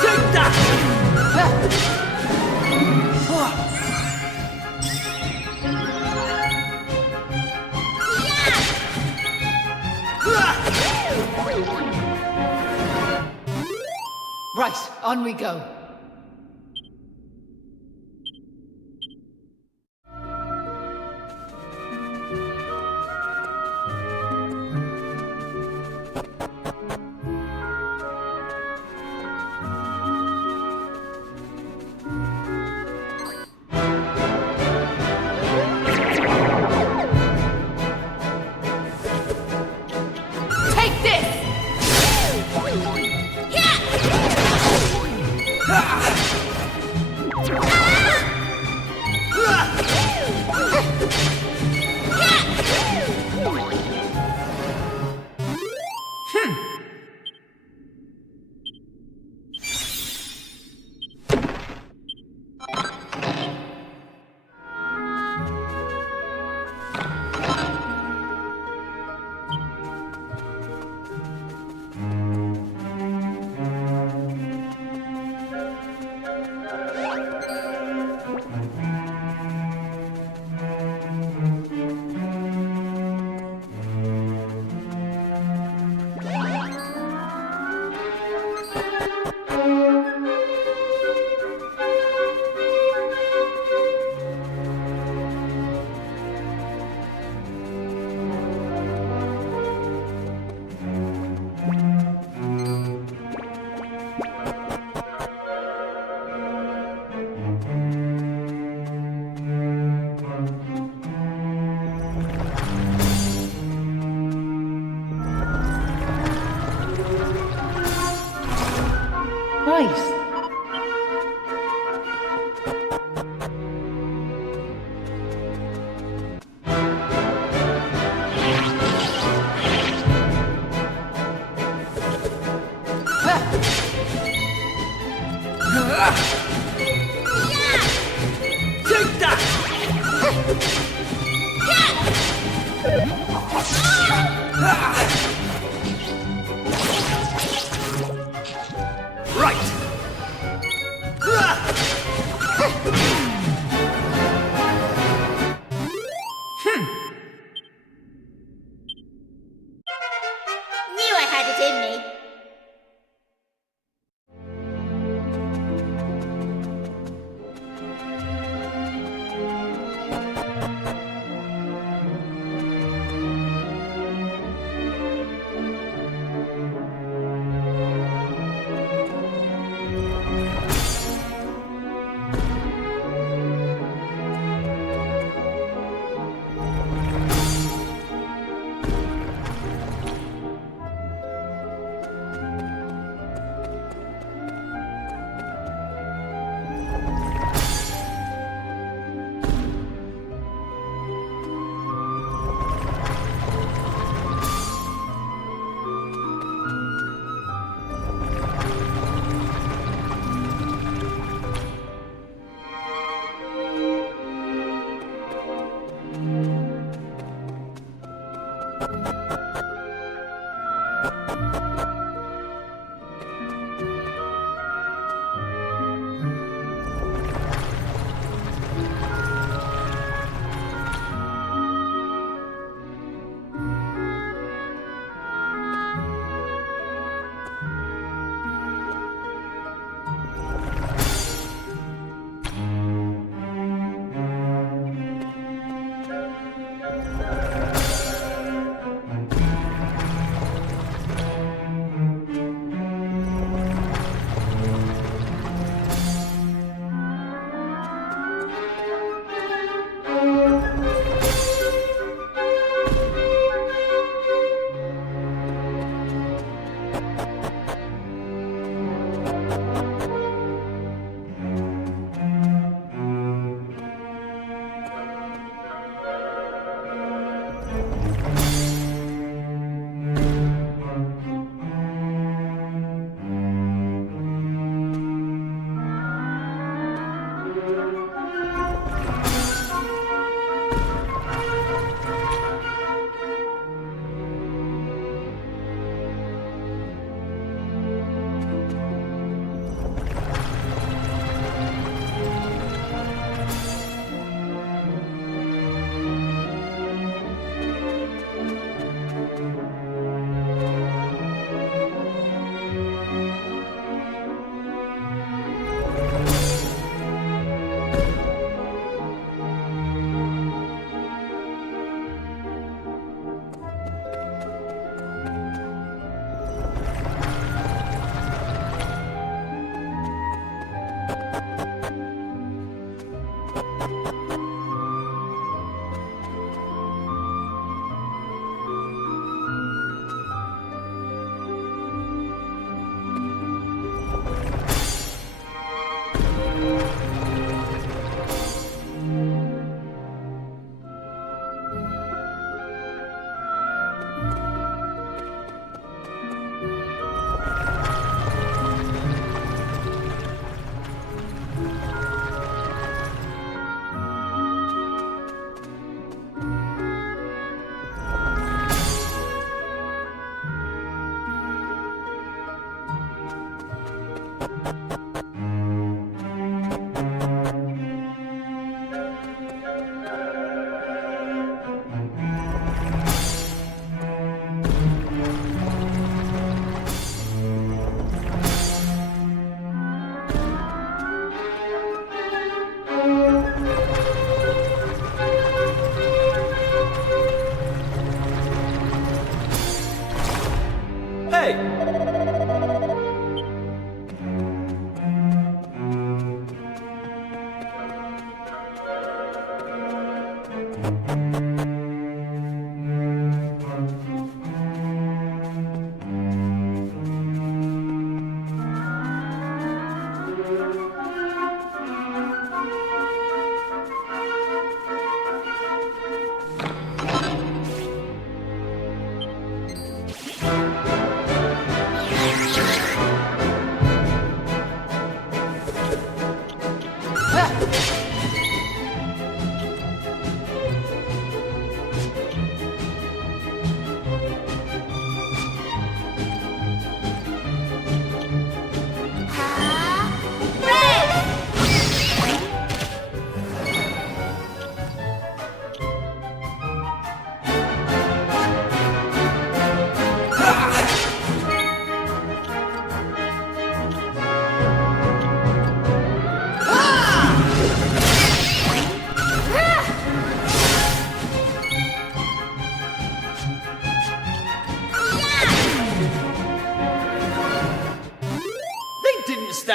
Take that! Right, on we go. Take this! right. Take that! Right! Knew I had it in me.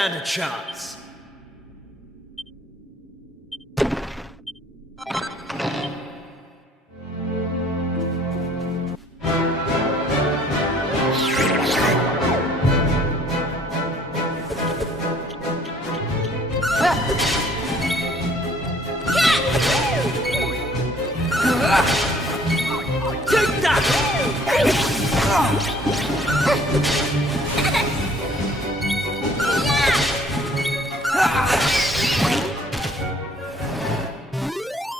stand a chance. Take that!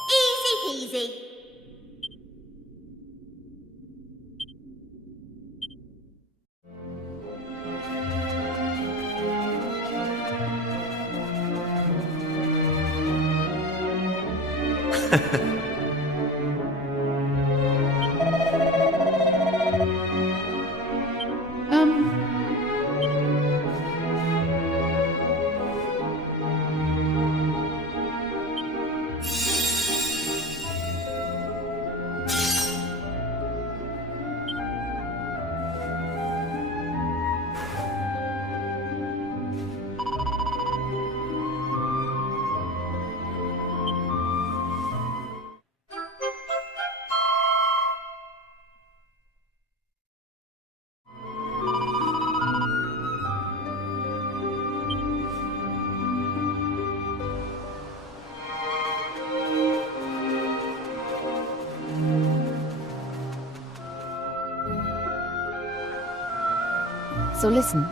Easy peasy. So listen,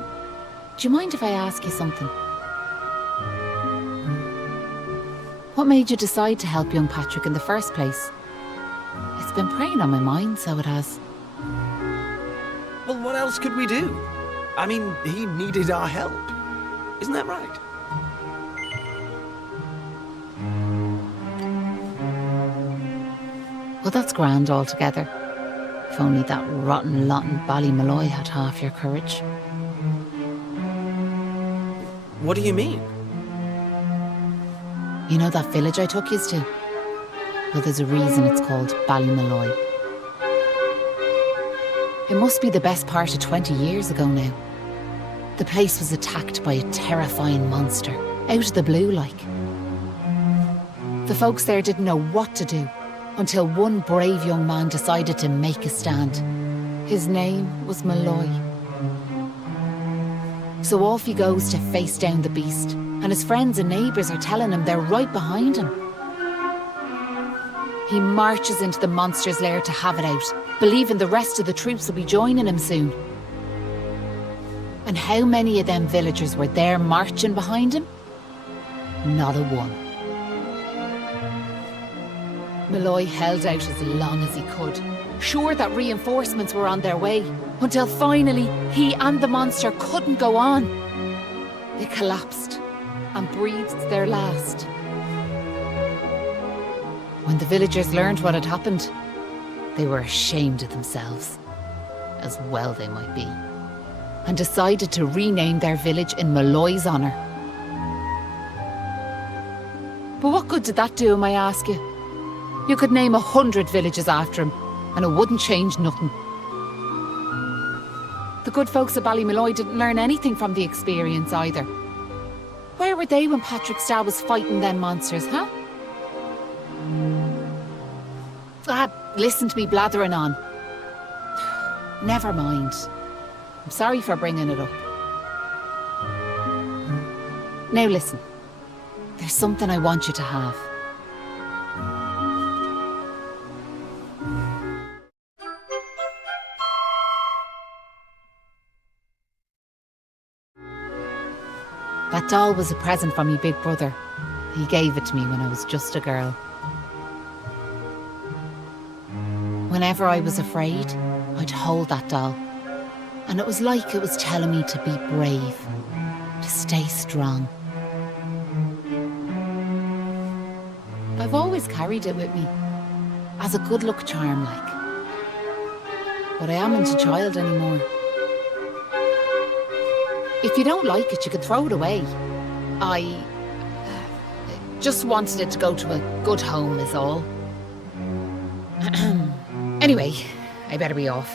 do you mind if I ask you something? What made you decide to help young Patrick in the first place? It's been preying on my mind, so it has. Well, what else could we do? I mean, he needed our help. Isn't that right? Well, that's grand altogether. If only that rotten lot in Ballymalloy had half your courage. What do you mean? You know that village I took yous to? Well, there's a reason it's called Ballymalloy. It must be the best part of 20 years ago now. The place was attacked by a terrifying monster, out of the blue like. The folks there didn't know what to do, until one brave young man decided to make a stand. His name was Malloy. So off he goes to face down the beast, and his friends and neighbours are telling him they're right behind him. He marches into the monster's lair to have it out, believing the rest of the troops will be joining him soon. And how many of them villagers were there marching behind him? Not a one. Malloy held out as long as he could, sure that reinforcements were on their way, until finally he and the monster couldn't go on. They collapsed and breathed their last. When the villagers learned what had happened, they were ashamed of themselves, as well they might be, and decided to rename their village in Malloy's honour. But what good did that do him, I ask you? You could name 100 villages after him, and it wouldn't change nothing. The good folks of Ballymalloy didn't learn anything from the experience either. Where were they when Patrick's dad was fighting them monsters, huh? Listen to me blathering on. Never mind. I'm sorry for bringing it up. Now listen, there's something I want you to have. That doll was a present from me big brother. He gave it to me when I was just a girl. Whenever I was afraid, I'd hold that doll. And it was like it was telling me to be brave, to stay strong. I've always carried it with me, as a good luck charm like. But I amn't a child anymore. If you don't like it, you could throw it away. I just wanted it to go to a good home is all. Anyway, I better be off.